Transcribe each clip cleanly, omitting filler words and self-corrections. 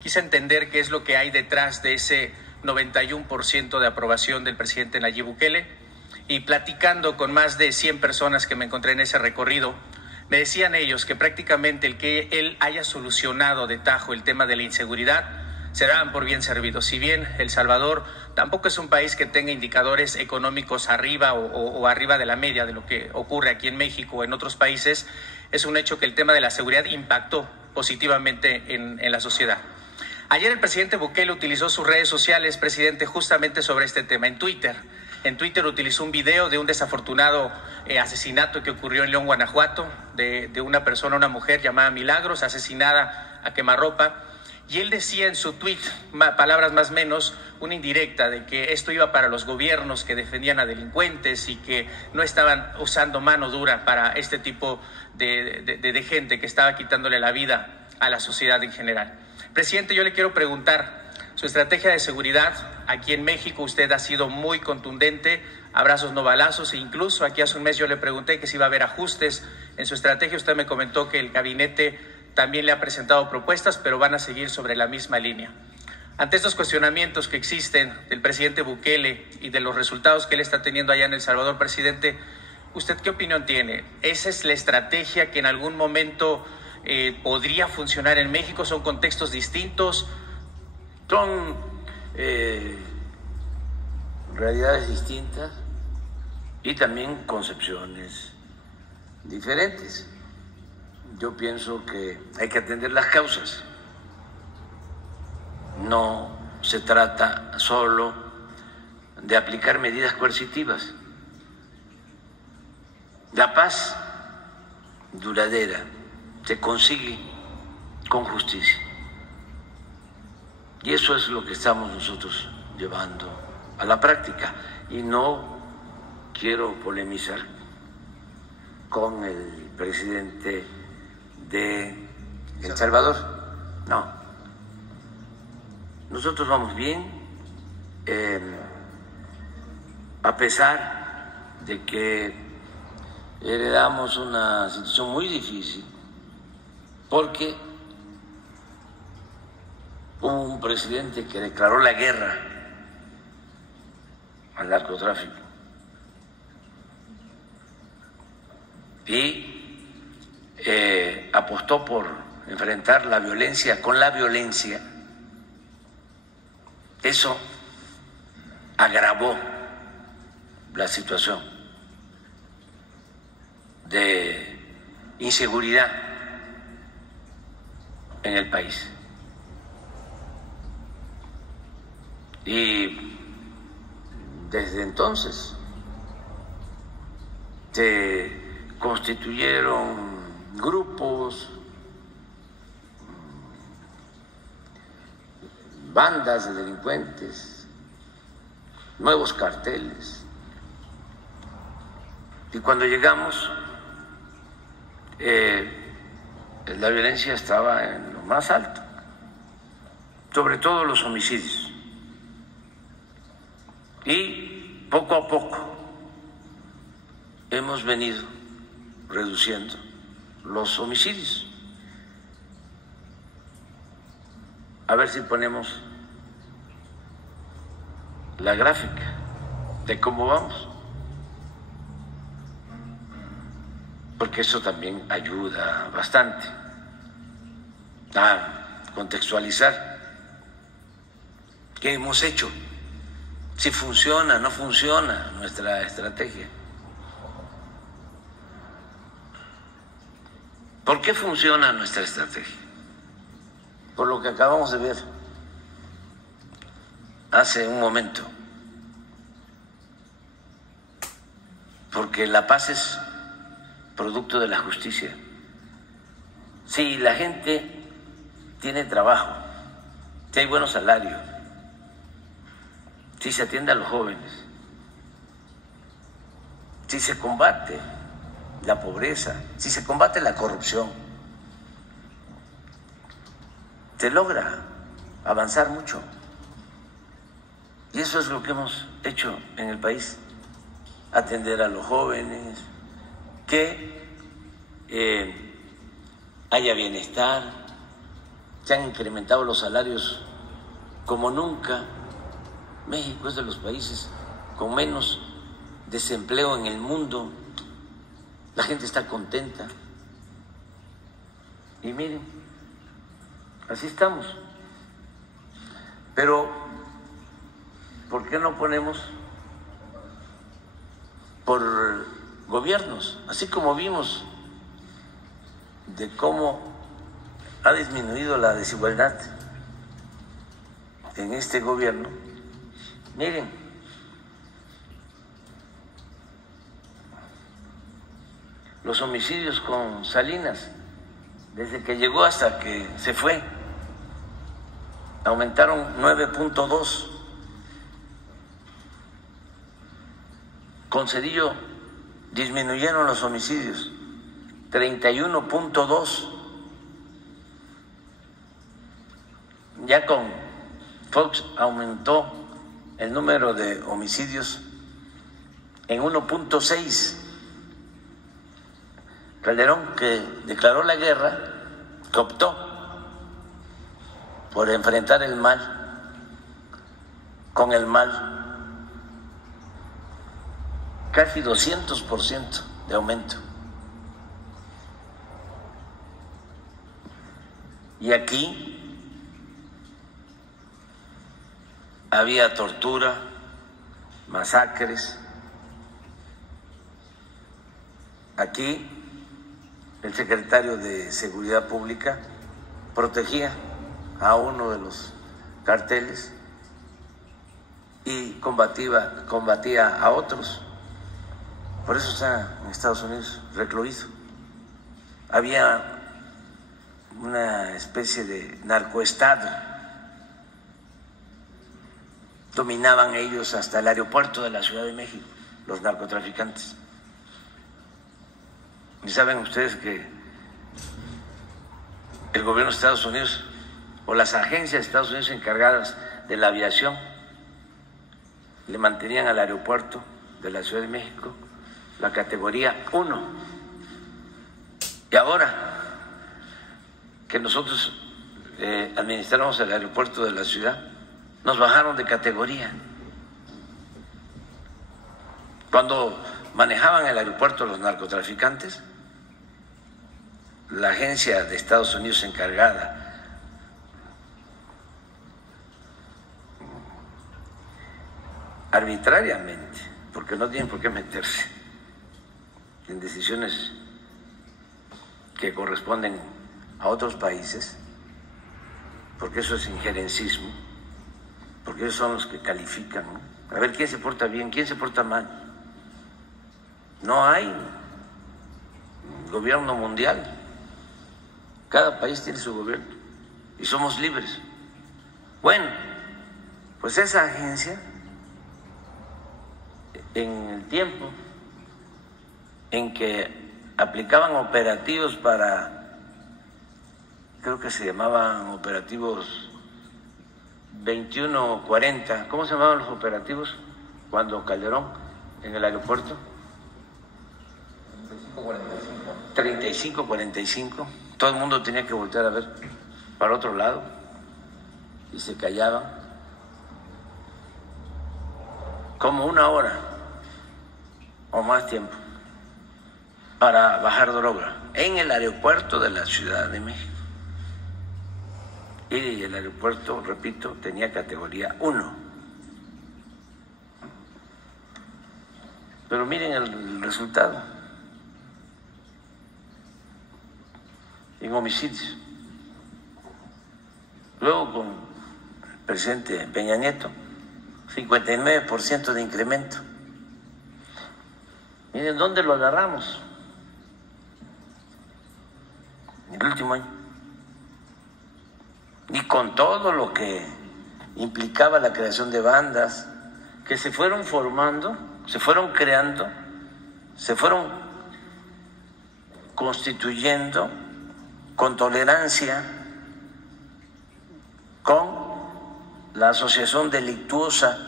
Quise entender qué es lo que hay detrás de ese 91% de aprobación del presidente Nayib Bukele, y platicando con más de 100 personas que me encontré en ese recorrido, me decían ellos que prácticamente el que él haya solucionado de tajo el tema de la inseguridad se daban por bien servidos. Si bien El Salvador tampoco es un país que tenga indicadores económicos arriba o arriba de la media de lo que ocurre aquí en México o en otros países, es un hecho que el tema de la seguridad impactó positivamente en la sociedad. Ayer el presidente Bukele utilizó sus redes sociales, presidente, justamente sobre este tema. En Twitter utilizó un video de un desafortunado asesinato que ocurrió en León, Guanajuato, de una persona, una mujer llamada Milagros, asesinada a quemarropa. Y él decía en su tweet, palabras más o menos, una indirecta de que esto iba para los gobiernos que defendían a delincuentes y que no estaban usando mano dura para este tipo de gente que estaba quitándole la vida a la sociedad en general. Presidente, yo le quiero preguntar, su estrategia de seguridad aquí en México, usted ha sido muy contundente, abrazos no balazos, e incluso aquí hace un mes yo le pregunté que si iba a haber ajustes en su estrategia. Usted me comentó que el gabinete también le ha presentado propuestas, pero van a seguir sobre la misma línea. Ante estos cuestionamientos que existen del presidente Bukele y de los resultados que él está teniendo allá en El Salvador, presidente, ¿usted qué opinión tiene? ¿Esa es la estrategia que en algún momento podría funcionar en México? ¿Son contextos distintos? Son realidades distintas y también concepciones diferentes. Yo pienso que hay que atender las causas. No se trata solo de aplicar medidas coercitivas. La paz duradera se consigue con justicia. Y eso es lo que estamos nosotros llevando a la práctica. Y no quiero polemizar con el presidente de El Salvador. No. Nosotros vamos bien, a pesar de que heredamos una situación muy difícil, porque hubo un presidente que declaró la guerra al narcotráfico y apostó por enfrentar la violencia con la violencia. Eso agravó la situación de inseguridad en el país. Y desde entonces se constituyeron grupos, bandas de delincuentes, nuevos carteles. Y cuando llegamos, la violencia estaba en lo más alto, sobre todo los homicidios. Y poco a poco hemos venido reduciendo los homicidios. A ver si ponemos la gráfica de cómo vamos, porque eso también ayuda bastante a contextualizar qué hemos hecho, si funciona, no funciona nuestra estrategia. ¿Por qué funciona nuestra estrategia? Por lo que acabamos de ver hace un momento. Porque la paz es producto de la justicia. Si la gente tiene trabajo, si hay buenos salarios, si se atiende a los jóvenes, si se combate la pobreza, si se combate la corrupción, se logra avanzar mucho. Y eso es lo que hemos hecho en el país, atender a los jóvenes, que haya bienestar, se han incrementado los salarios como nunca. México es de los países con menos desempleo en el mundo. La gente está contenta. Y miren, así estamos. Pero, ¿por qué no ponemos por gobiernos? Así como vimos de cómo ha disminuido la desigualdad en este gobierno. Miren, los homicidios con Salinas, desde que llegó hasta que se fue, aumentaron 9.2. Con Zedillo disminuyeron los homicidios 31.2. Ya con Fox aumentó el número de homicidios en 1.6. Calderón, que declaró la guerra, que optó por enfrentar el mal con el mal, casi 200% de aumento. Y aquí había tortura, masacres. Aquí el secretario de Seguridad Pública protegía a uno de los carteles y combatía a otros. Por eso está en Estados Unidos recluido. Había una especie de narcoestado. Dominaban ellos hasta el aeropuerto de la Ciudad de México, los narcotraficantes. Y saben ustedes que el gobierno de Estados Unidos o las agencias de Estados Unidos encargadas de la aviación le mantenían al aeropuerto de la Ciudad de México la categoría 1. Y ahora que nosotros administramos el aeropuerto de la ciudad, nos bajaron de categoría. Cuando manejaban el aeropuerto los narcotraficantes, la agencia de Estados Unidos encargada arbitrariamente, porque no tienen por qué meterse en decisiones que corresponden a otros países, porque eso es injerencismo, porque ellos son los que califican, ¿no? A ver quién se porta bien, quién se porta mal. No hay gobierno mundial, cada país tiene su gobierno y somos libres. Bueno, pues esa agencia, en el tiempo en que aplicaban operativos para, creo que se llamaban operativos 21 o 40, ¿cómo se llamaban los operativos cuando Calderón en el aeropuerto? 35-45, todo el mundo tenía que voltear a ver para otro lado y se callaban como una hora o más tiempo para bajar droga en el aeropuerto de la Ciudad de México. Y el aeropuerto, repito, tenía categoría 1. Pero miren el resultado en homicidios. Luego con el presidente Peña Nieto, 59% de incremento. Miren dónde lo agarramos en el último año. Y con todo lo que implicaba la creación de bandas que se fueron formando, se fueron creando, se fueron constituyendo con tolerancia, con la asociación delictuosa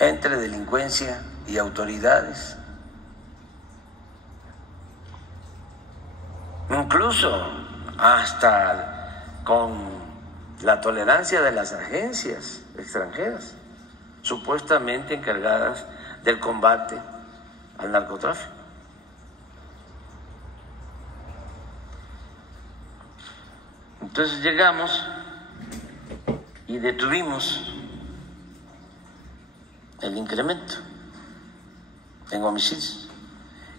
entre delincuencia y autoridades. Incluso hasta con la tolerancia de las agencias extranjeras, supuestamente encargadas del combate al narcotráfico. Entonces llegamos y detuvimos el incremento en homicidios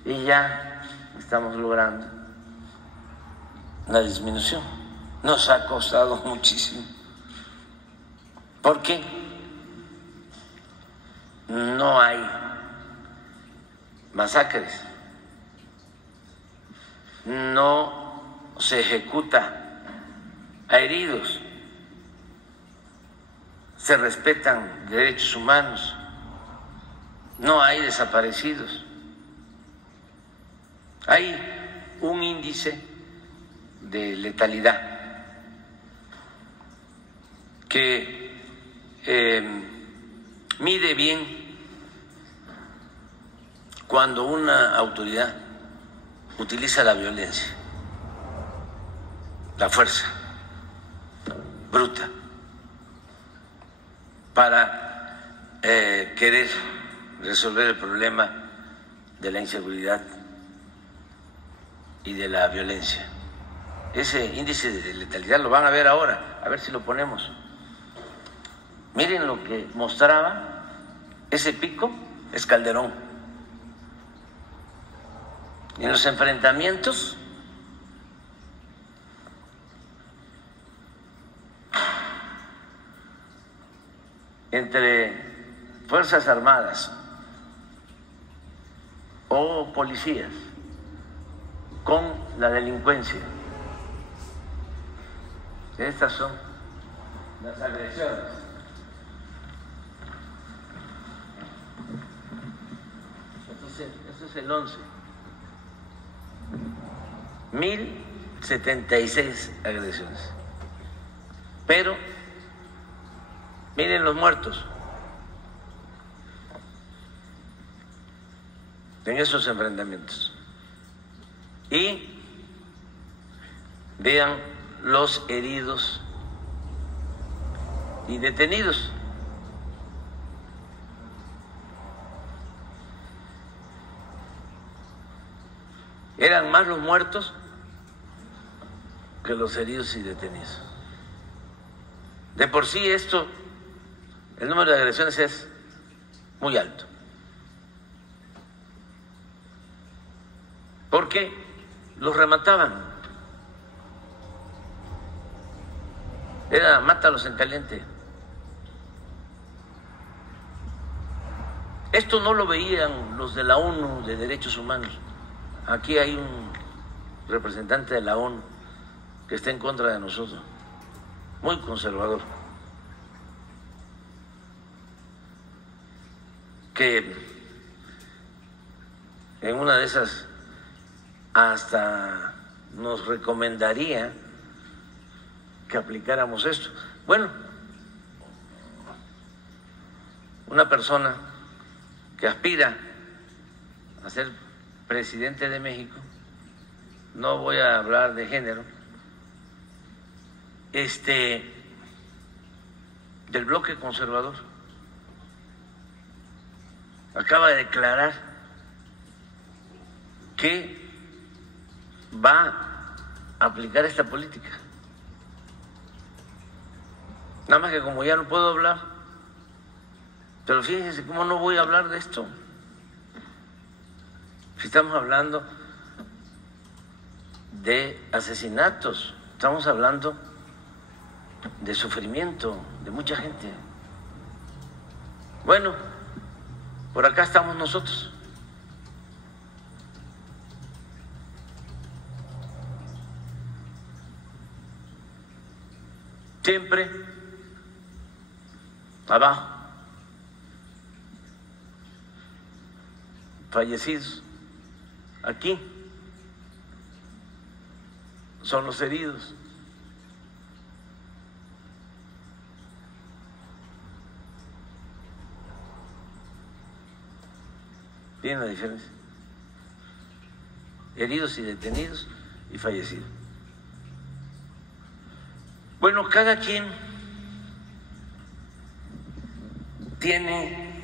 y ya estamos logrando una disminución. Nos ha costado muchísimo porque no hay masacres, no se ejecuta a heridos, se respetan derechos humanos, no hay desaparecidos. Hay un índice de letalidad que mide bien cuando una autoridad utiliza la violencia, la fuerza bruta para querer resolver el problema de la inseguridad y de la violencia. Ese índice de letalidad lo van a ver ahora, a ver si lo ponemos. Miren lo que mostraba ese pico, es Calderón. En los enfrentamientos entre Fuerzas Armadas o policías con la delincuencia, estas son las agresiones. Esto es el 11. 1076 agresiones. Pero miren los muertos en esos enfrentamientos y vean los heridos y detenidos. Eran más los muertos que los heridos y detenidos. De por sí esto, el número de agresiones es muy alto. Porque los remataban. Era mátalos en caliente. Esto no lo veían los de la ONU de Derechos Humanos. Aquí hay un representante de la ONU que está en contra de nosotros, muy conservador, que en una de esas hasta nos recomendaría que aplicáramos esto. Bueno, una persona que aspira a ser presidente de México, no voy a hablar de género, del bloque conservador, acaba de declarar que va a aplicar esta política. Nada más que como ya no puedo hablar, pero fíjense cómo no voy a hablar de esto. Si estamos hablando de asesinatos, estamos hablando de sufrimiento de mucha gente. Bueno, por acá estamos nosotros. Siempre abajo, fallecidos. Aquí son los heridos. ¿Tienen la diferencia? Heridos y detenidos y fallecidos. Bueno, cada quien tiene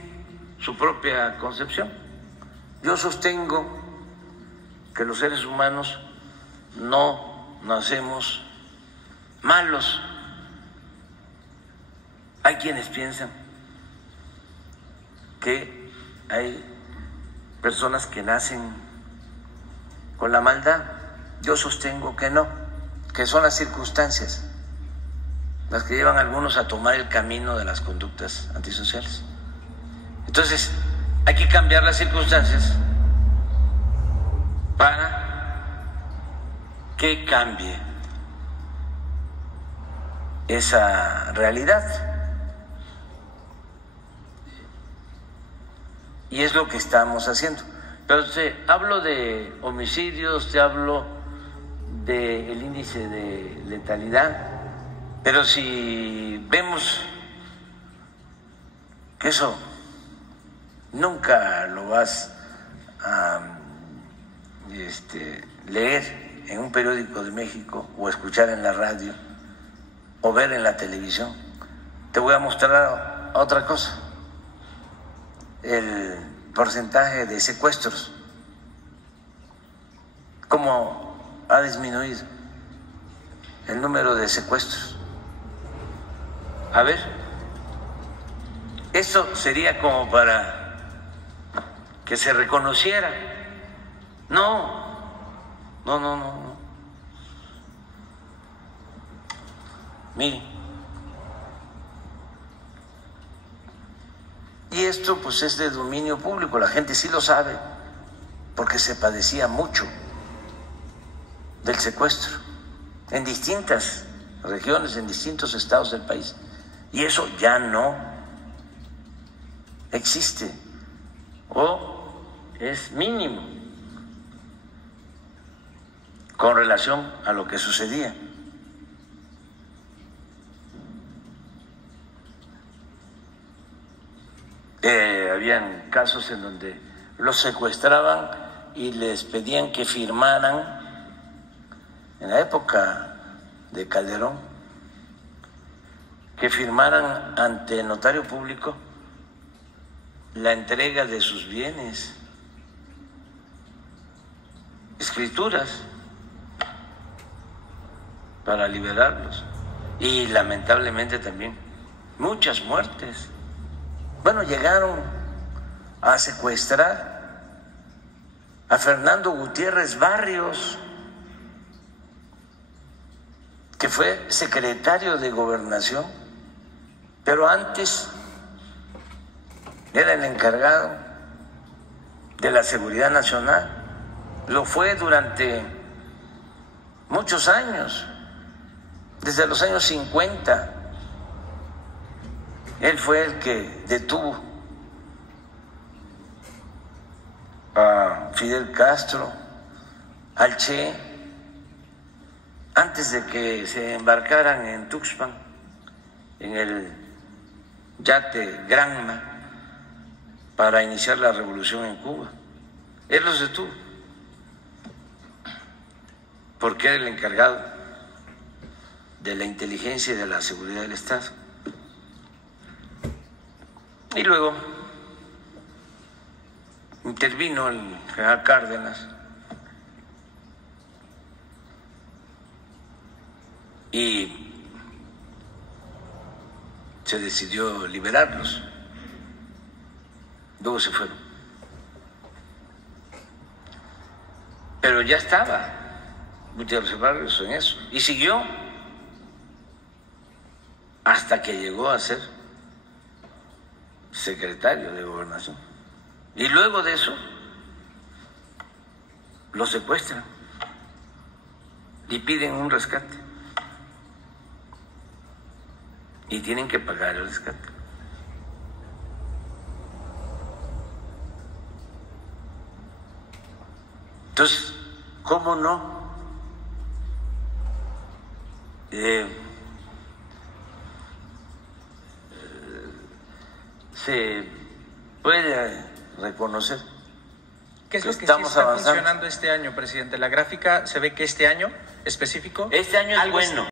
su propia concepción. Yo sostengo que los seres humanos no nacemos malos. Hay quienes piensan que hay personas que nacen con la maldad. Yo sostengo que no, que son las circunstancias las que llevan a algunos a tomar el camino de las conductas antisociales. Entonces, hay que cambiar las circunstancias para que cambie esa realidad. Y es lo que estamos haciendo. Pero hablo de homicidios, te hablo del índice de letalidad, pero si vemos que eso nunca lo vas a leer en un periódico de México o escuchar en la radio o ver en la televisión, te voy a mostrar otra cosa: el porcentaje de secuestros, cómo ha disminuido el número de secuestros. A ver, eso sería como para que se reconociera. No. Miren, y esto pues es de dominio público, la gente sí lo sabe, porque se padecía mucho del secuestro en distintas regiones, en distintos estados del país, y eso ya no existe o es mínimo con relación a lo que sucedía. Habían casos en donde los secuestraban y les pedían que firmaran, en la época de Calderón, que firmaran ante el notario público la entrega de sus bienes, escrituras, para liberarlos. Y lamentablemente también muchas muertes. Bueno, llegaron a secuestrar a Fernando Gutiérrez Barrios, que fue secretario de Gobernación, pero antes era el encargado de la Seguridad Nacional. Lo fue durante muchos años, desde los años 50. Él fue el que detuvo a Fidel Castro, al Che, antes de que se embarcaran en Tuxpan, en el yate Granma, para iniciar la revolución en Cuba. Él los detuvo, porque era el encargado de la inteligencia y de la seguridad del Estado. Y luego intervino el general Cárdenas y se decidió liberarlos. Luego se fueron. Pero ya estaba Gutiérrez Barrios en eso y siguió hasta que llegó a ser secretario de Gobernación. Y luego de eso lo secuestran y piden un rescate y tienen que pagar el rescate. Entonces, ¿cómo no? Se puede reconocer. ¿Qué es lo que sí está funcionando este año, presidente? La gráfica se ve que este año específico. Este año es bueno.